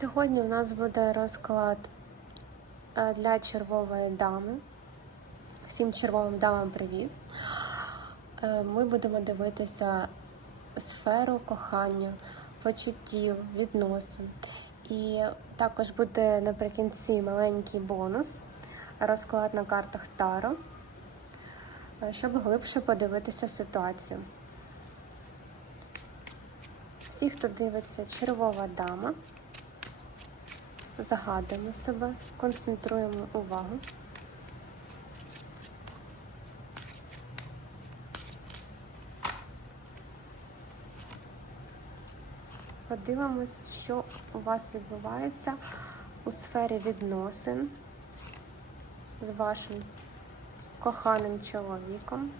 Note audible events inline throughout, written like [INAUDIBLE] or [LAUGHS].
Сьогодні у нас буде розклад е, для червової дами. Всім червовим дамам привіт! Е, Ми будемо дивитися сферу кохання, почуттів, відносин. І також буде наприкінці маленький бонус, розклад на картах Таро, е, щоб глибше подивитися ситуацію. Всі, хто дивиться червова дама, загадуємо себе, концентруємо увагу. Подивимось, що у вас відбувається у сфері відносин з вашим коханим чоловіком.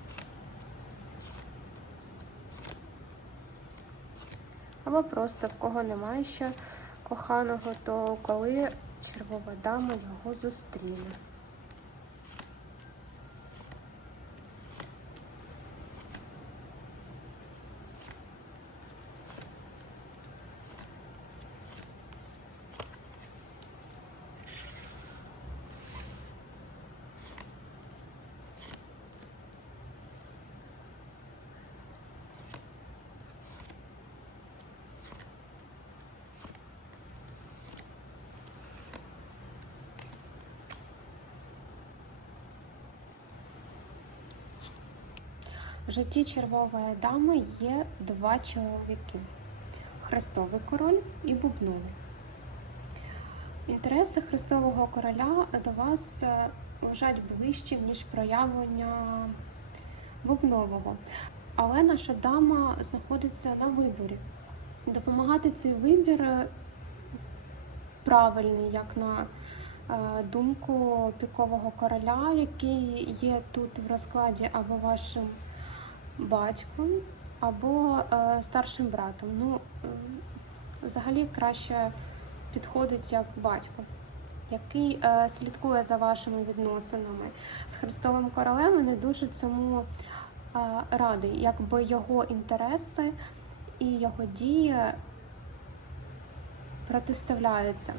Або просто в кого немає ще коханого, то коли червова дама його зустріне. В житті червової дами є два чоловіки: Христовий король і Бубновий. Інтереси Христового короля до вас е, лежать ближче, ніж проявлення Бубнового. Але наша дама знаходиться на виборі. Допомагати цей вибір е, правильний, як на е, думку пікового короля, який є тут в розкладі або вашим батьком, або е, старшим братом. Ну, е, взагалі краще підходить як батько, який е, слідкує за вашими відносинами з Христовим королем і не дуже цьому е, радий, якби його інтереси і його дії протиставляються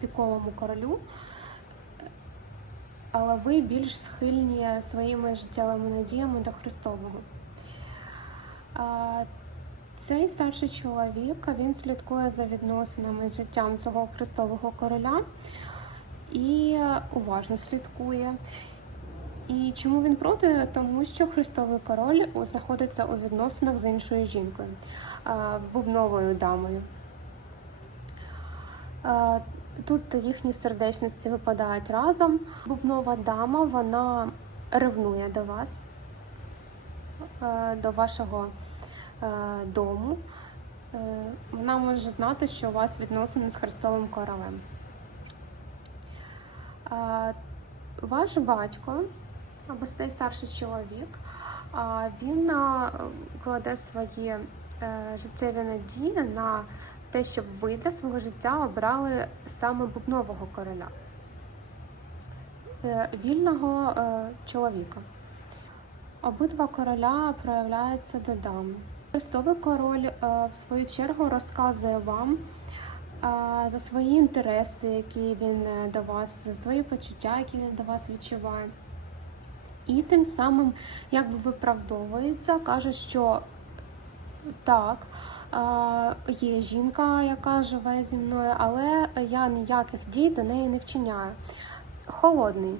піковому королю, але ви більш схильні своїми життєвими надіями до Христового. Цей старший чоловік він слідкує за відносинами життям цього Христового короля і уважно слідкує. І чому він проти? Тому що Христовий король знаходиться у відносинах з іншою жінкою, бубновою дамою. Тут їхні сердечності випадають разом. Бубнова дама вона ревнує до вас, е, до вашого е, дому. Е, Вона може знати, що у вас відносини з Христовим королем. Ваш батько або цей старший чоловік, він кладе свої життєві надії на те, щоб ви для свого життя обрали саме бубнового короля, е, вільного е, чоловіка. Обидва короля проявляються до дами. Христовий король, е, в свою чергу, розказує вам за свої інтереси, які він до вас, за свої почуття, які він до вас відчуває. І тим самим, якби виправдовується, каже, що так, є жінка, яка живе зі мною, але я ніяких дій до неї не вчиняю. Холодний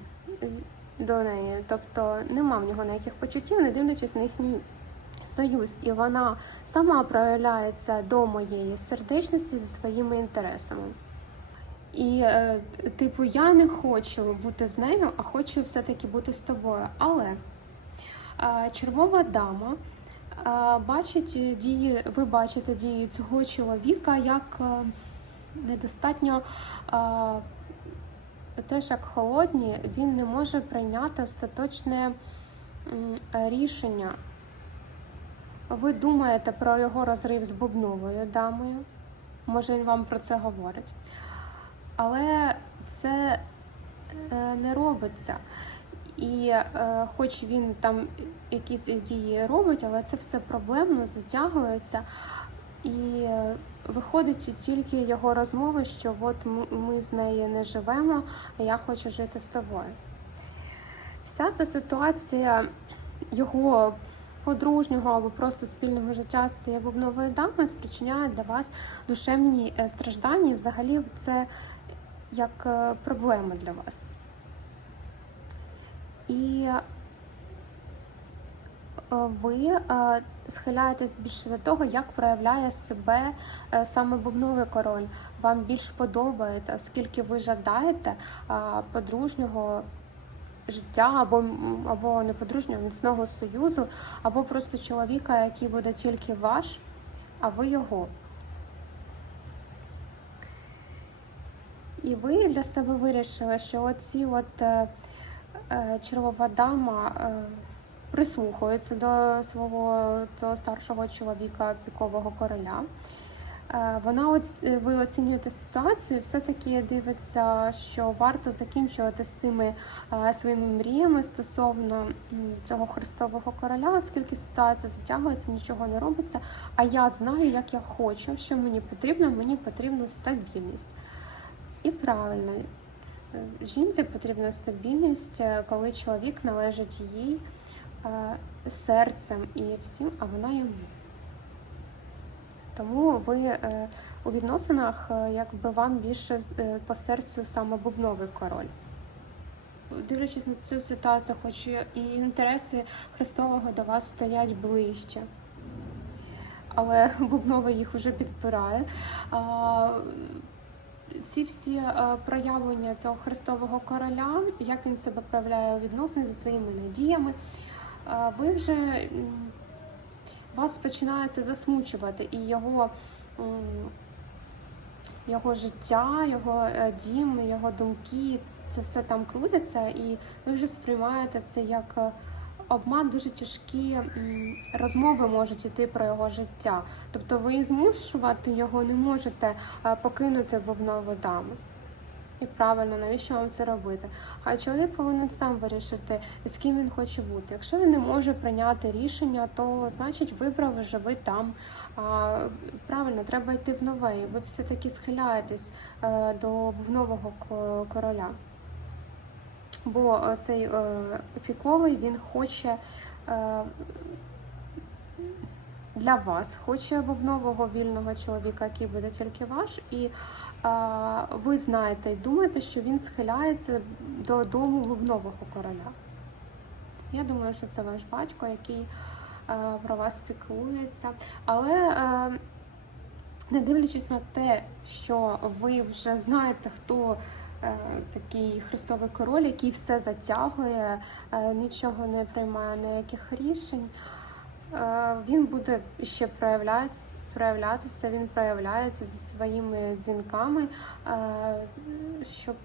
до неї, тобто нема в нього ніяких почуттів, не дивлячись на їхній союз. І вона сама проявляється до моєї сердечності зі своїми інтересами. І, е, типу, я не хочу бути з нею, а хочу все-таки бути з тобою. Але червова дама бачить дії, ви бачите дії цього чоловіка як е, недостатньо е, теж як холодні, він не може прийняти остаточне рішення. Ви думаєте про його розрив з бубновою дамою? Може, він вам про це говорить. Але це е, не робиться. І е, хоч він там якісь дії робить, але це все проблемно затягується. І е, виходить тільки його розмови, що от ми- з нею не живемо, а я хочу жити з тобою. Вся ця ситуація його подружнього або просто спільного життя з цією бубновою дамою спричиняє для вас душевні е, страждання, і взагалі це як е, проблема для вас. І е, ви е, схиляєтесь більше до того, як проявляє себе е, саме бубновий король. Вам більш подобається, оскільки ви жадаєте подружнього життя або, або не подружнього міцного союзу, або просто чоловіка, який буде тільки ваш, а ви його. І ви для себе вирішили, що оці от е, червова дама е, прислухаються до свого цього старшого чоловіка пікового короля. Е, Вона ви оцінюєте ситуацію, все-таки дивиться, що варто закінчувати з цими своїми мріями стосовно цього Христового короля, оскільки ситуація затягується, нічого не робиться. А я знаю, як я хочу, що мені потрібно. Мені потрібна стабільність. І правильно, е, жінці потрібна стабільність, е, коли чоловік належить їй е, серцем і всім, а вона йому. Тому ви е, у відносинах, якби вам більше по серцю саме бубновий король. Дивлячись на цю ситуацію, хоч і інтереси Христового до вас стоять ближче. Але [LAUGHS] бубновий їх вже підпирає. Ці всі е, проявлення цього Христового короля, як він себе проявляє у відносинах зі своїми надіями, е, ви вже вас починається засмучувати і його, його життя, його е, дім, його думки, це все там крутиться, і ви вже сприймаєте це як обман, дуже тяжкі розмови можуть йти про його життя. Тобто ви змушувати його не можете покинути бубнову даму. І правильно, навіщо вам це робити? А чоловік повинен сам вирішити, з ким він хоче бути. Якщо він не може прийняти рішення, то значить вибрав живи там. А, правильно, треба йти в нове. Ви все-таки схиляєтесь е, до нового короля. Бо е, цей е, піковий він хоче е, для вас, хоче бубнового вільного чоловіка, який буде тільки ваш, і ви знаєте і думаєте, що він схиляється до дому бубнового короля. Я думаю, що це ваш батько, який про вас піклується. Але не дивлячись на те, що ви вже знаєте, хто такий Христовий король, який все затягує, е, нічого не приймає ніяких рішень, е, він буде ще проявлятися. Проявлятися, він проявляється зі своїми дзвінками, е, щоб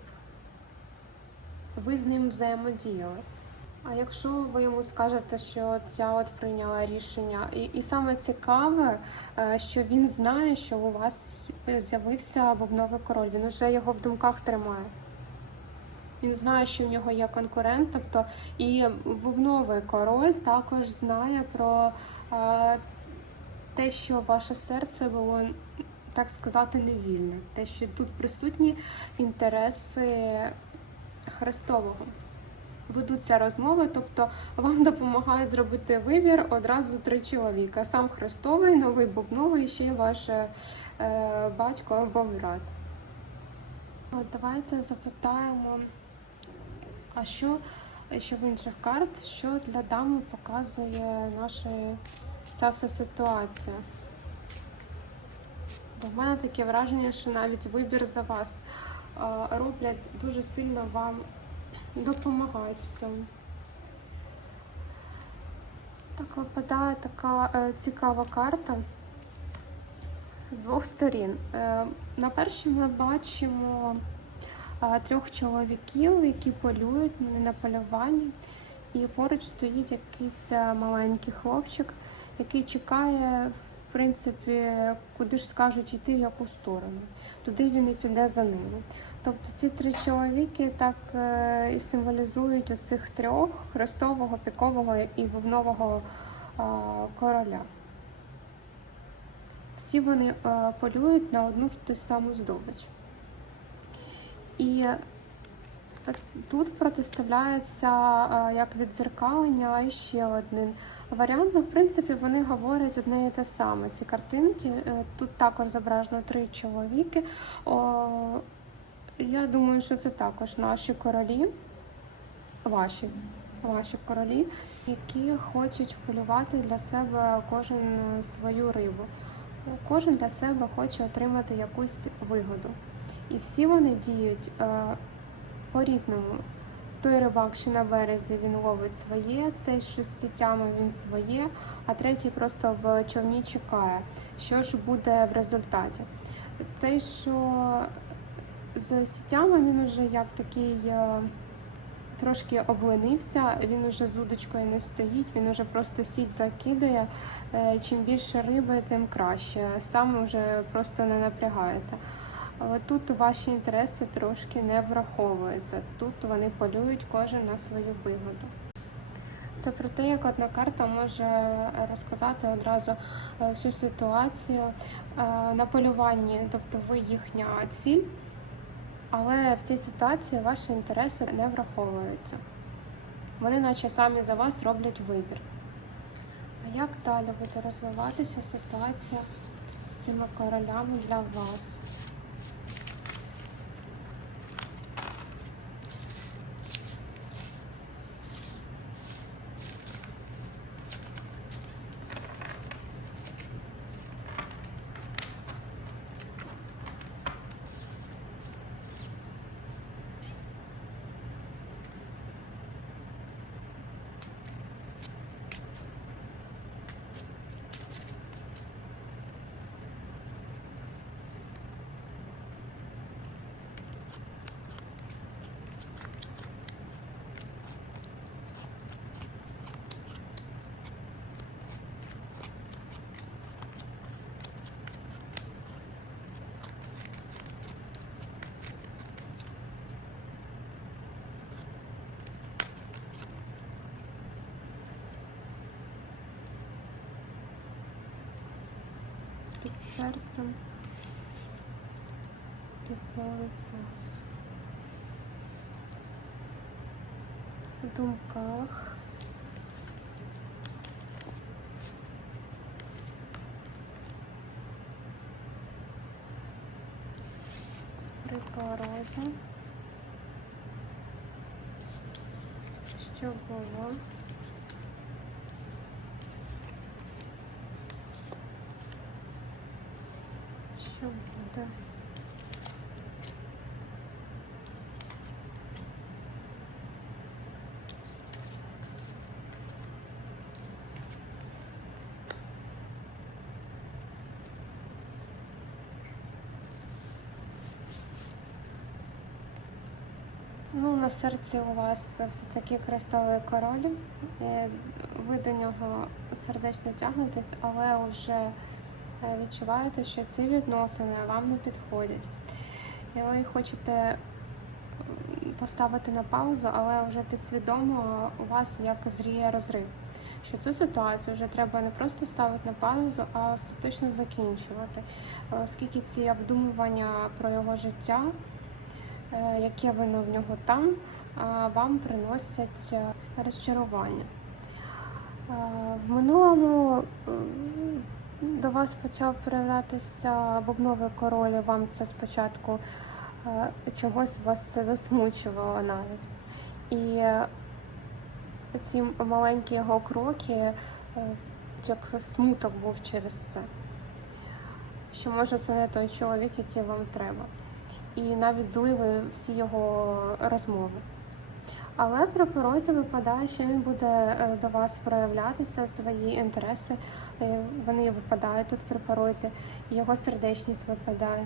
ви з ним взаємодіяли. А якщо ви йому скажете, що от я от прийняла рішення, і, і саме цікаве, е, що він знає, що у вас з'явився бубновий король, він уже його в думках тримає. Він знає, що в нього є конкурент, тобто і бубновий король також знає про е, те, що ваше серце було, так сказати, невільне, те, що тут присутні інтереси Христового ведуться розмови, тобто вам [LAUGHS] допомагають зробити вибір одразу три чоловіка: сам Христовий, новий Бубновий і ще ваш е, батько або брат. От давайте запитаємо, а що ще в інших карт, що для дами показує наша ця вся ситуація? Бо в мене таке враження, що навіть вибір за вас е, роблять дуже сильно вам допомагають в цьому. Так випадає така е, цікава карта з двох сторін. Е, на першій ми бачимо е, трьох чоловіків, які полюють на полюванні, і поруч стоїть якийсь е, маленький хлопчик, який чекає, в принципі, куди ж скажуть йти, в яку сторону. Туди він і піде за ними. Тобто ці три чоловіки так е, і символізують оцих трьох хрестового, пікового і вовнового е, короля. всі вони е, полюють на одну ту саму здобич. І тут протиставляється як відзеркалення і ще один варіант. Ну, в принципі, вони говорять одне і те саме. Ці картинки. Тут також зображено три чоловіки. Я думаю, що це також наші королі, ваші, ваші королі, які хочуть вполювати для себе кожен е, свою рибу. Кожен для себе хоче отримати якусь вигоду. І всі вони діють е, по-різному. Той рибак, що на березі, він ловить своє, цей, що з сітями, він своє, а третій просто в човні чекає, що ж буде в результаті. Цей, що з сітями, він уже як такий е, трошки обленився, він уже з удочкою не стоїть, він уже просто сіть закидає. Е, Чим більше риби, тим краще. Сам вже просто не напрягається. Але тут ваші інтереси трошки не враховуються. Тут вони полюють кожен на свою вигоду. Це про те, як одна карта може розказати одразу е, всю ситуацію на полюванні, тобто ви їхня ціль, але в цій ситуації ваші інтереси не враховуються. Вони наче самі за вас роблять вибір. А як далі буде розвиватися ситуація з цими королями для вас? з під серцем піковий туз. В думках. При порозі. Що було? Що? Ну, на серці у вас все-таки крестовий король. Е, Ви до нього сердечно тягнетесь, але вже відчуваєте, що ці відносини вам не підходять. І ви хочете поставити на паузу, але вже підсвідомо у вас як зріє розрив. Що цю ситуацію вже треба не просто ставити на паузу, а остаточно закінчувати. Е, Оскільки ці обдумування про його життя, е, яке воно в нього там, вам приносять е, розчарування. Е, В минулому е, до вас почав проявлятися бубновий король, вам це спочатку е, чогось вас це засмучувало навіть. І е, ці маленькі його кроки, е, як смуток був через це. Що може це не той чоловік, який вам треба. І навіть злили всі його розмови. Але при порозі випадає, що він буде е, до вас проявлятися, свої інтереси. Вони випадають тут при порозі, його сердечність випадає.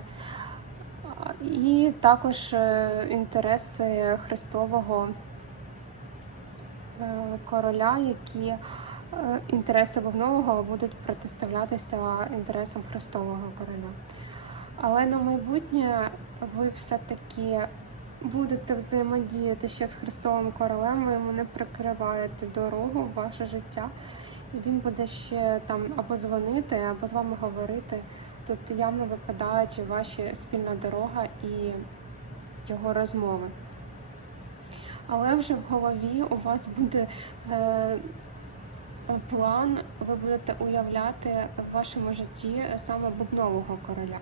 І також е, інтереси Христового е, короля, які інтереси вовнового будуть протиставлятися інтересам Христового короля. Але на майбутнє ви все-таки будете взаємодіяти ще з Христовим королем, ви йому не прикриваєте дорогу в ваше життя. і Він буде ще там або дзвонити, або з вами говорити. Тут явно випадають ваші спільна дорога і його розмови. Але вже в голові у вас буде е, план, ви будете уявляти в вашому житті саме бубнового короля.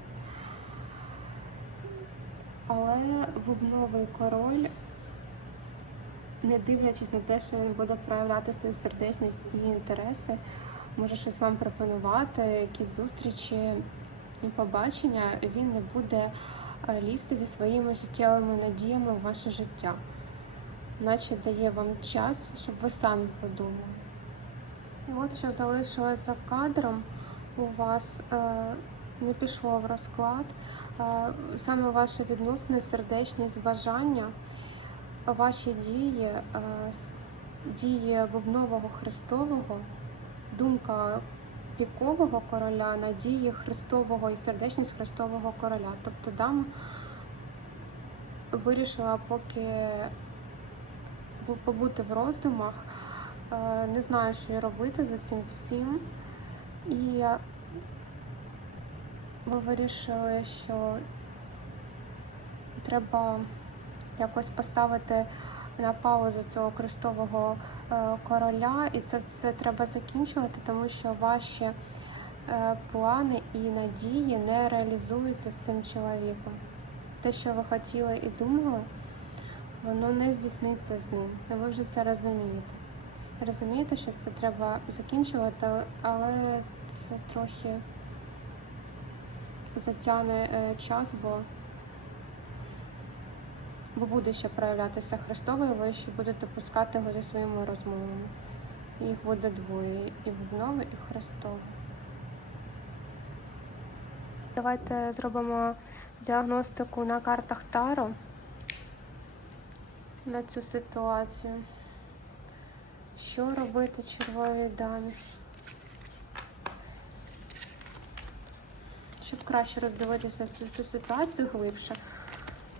Але бубновий король, не дивлячись на те, що він буде проявляти свою сердечність і інтереси, може щось вам пропонувати, якісь зустрічі і побачення, він не буде е, лізти зі своїми життєвими надіями в ваше життя, наче дає вам час, щоб ви самі подумали. І от що залишилось за кадром, у вас е, не пішло в розклад. Е, саме ваші відносини, сердечність, бажання, ваші дії, е, дії бубнового Христового, думка пікового короля на дії Христового і сердечність Христового короля. Тобто дама вирішила поки побути в роздумах, е, не знаю, що робити за цим всім. І ви вирішили, що треба якось поставити на паузу цього крестового е, короля, і це все треба закінчувати, тому що ваші е, плани і надії не реалізуються з цим чоловіком. Те, що ви хотіли і думали, воно не здійсниться з ним. І ви вже це розумієте. Розумієте, що це треба закінчувати, але це трохи затягне е, час, бо, бо буде ще проявлятися Христовий, ви ще будете пускати його зі своїми розмовами. Їх буде двоє і Бубновий, і Христовий. Давайте зробимо діагностику на картах Таро на цю ситуацію. Що робити червовій дамі? Щоб краще роздивитися цю, цю ситуацію глибше,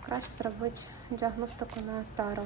краще зробити діагностику на таро.